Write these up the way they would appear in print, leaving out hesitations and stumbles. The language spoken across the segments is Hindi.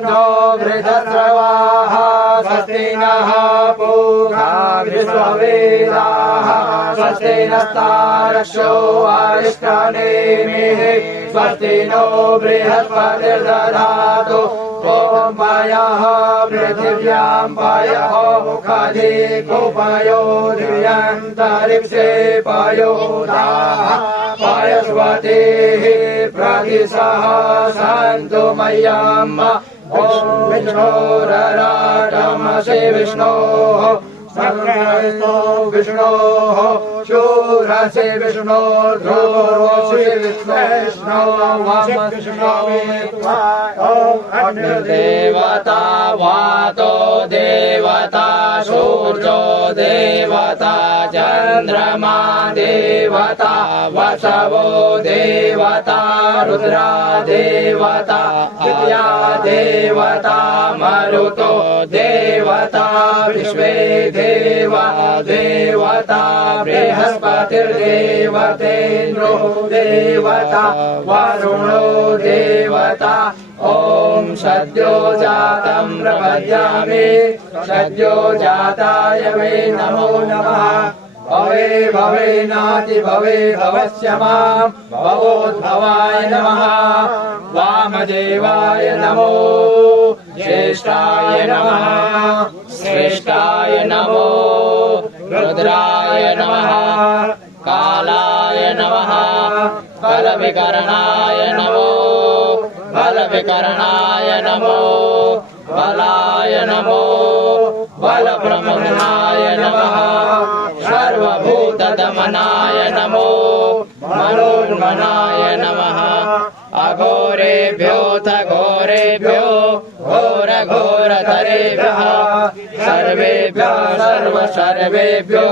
इन्द्रो वृषस्रवाः स्वस्ति नः पूषा विश्ववेदाः स्वस्ति नस्तारक्षो अरिष्टनेमिः स्वस्ति नो बृहस्पतिर्दधातु ॐ पयः पृथिव्यां पयः मुखाधिकुपयो दिव्यन्तरिक्षे पयोधाः पयस्वतीः प्रतिशः सन्तु मह्यम् ॐ विष्णोरराटमसि विष्णोः सर्वतो विष्णोः शूरसि विष्णोर्ध्रुवोऽसि विष्णोर्देवता वातो देवता सूर्यो देवता चन्द्रमा देवता वसवो देवता रुद्रा देवता विद्या देवता मरुतो देवता विश्वे देवा देवता बृहस्पतिर्देवतेन्द्रो देवता वरुणो देवता ॐ सद्यो जातं प्रपद्यामि सद्यो जाताय वै नमो नमः भवे भवेनाति भवे भवस्य मां भवोद्भवाय नमः वामदेवाय नमो ज्येष्ठाय नमः श्रेष्ठाय नमो रुद्राय नमः कालाय नमः बलविकरणाय नमो बलविकरणाय नमो बलाय नमो बलप्रमथनाय नमः सर्वभूतदमनाय नमो मनोन्मनाय नमः अघोरेभ्योऽथ घोरेभ्यो घोरघोरतरेभ्यः सर्वेभ्यः सर्वेभ्यो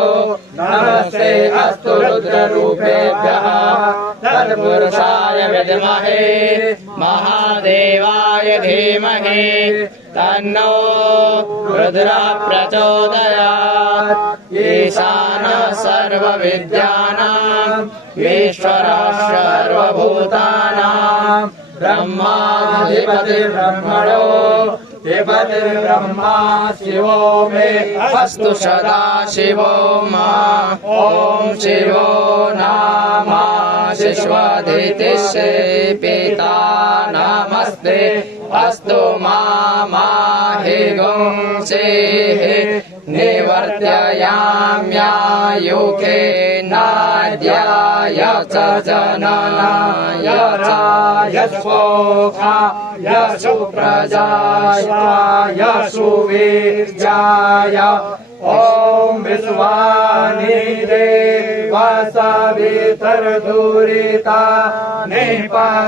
नमस्ते अस्तु रुद्ररूपेभ्यः तत्पुरुषाय विद्महे महादेवाय धीमहि तन्नो रुद्रः प्रचोदयात् ईशानः सर्वविद्यानां ईश्वरः सर्वभूतानां ब्रह्माधिपतिर्ब्रह्मणो अधिपतिर्ब्रह्मा शिवो मे अस्तु सदा शिवो मा ॐ शिवो नाम शिश्वदितिश्री पिता नमस्ते अस्तु माहि गुंसेः निवर्त्ययाम्यायुखे नाद्याय च जननाय च यशोखाय सुप्रजाय सुवीर्याय ॐ विश्वानि देवा सवितर्दुरिता निपराशुभा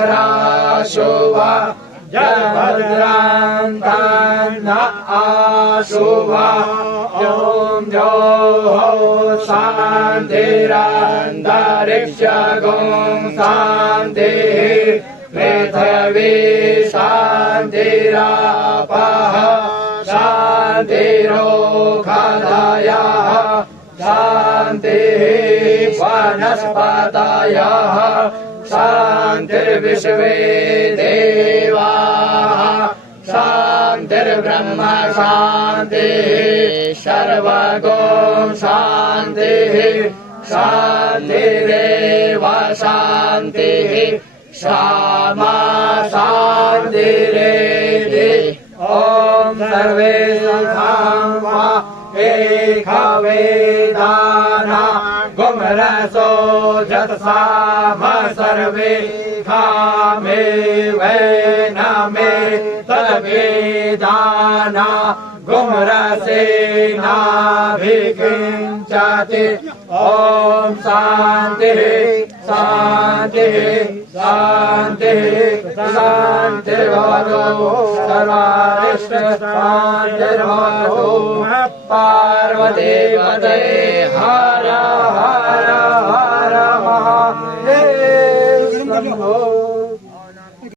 जयभद्रान्तान्न आशुभा ॐ द्यौः शान्तिरन्तरिक्षगुं शान्तिः पृथिवी शान्तिरापः शान्तिरोषधयः शान्तिः वनस्पतयः शान्तिर्विश्वे देवाः शान्तिर्ब्रह्म शान्तिः सर्वगो शान्तिः शान्तिरेव शान्तिः सामा शान्तिरेधि ॐ सर्वे सखामा एकवेदाना गुमरसो जतसाम सर्वे खामे वैनमे तद्वेदाना गुमरसेनाभिकिञ्चति ॐ शान्तिः शान्तिः शान्तिः शान्तिर्भवतु सर्वारिष्टशान्तिर्भवतु पार्वतीपते हर हर हर महादेव।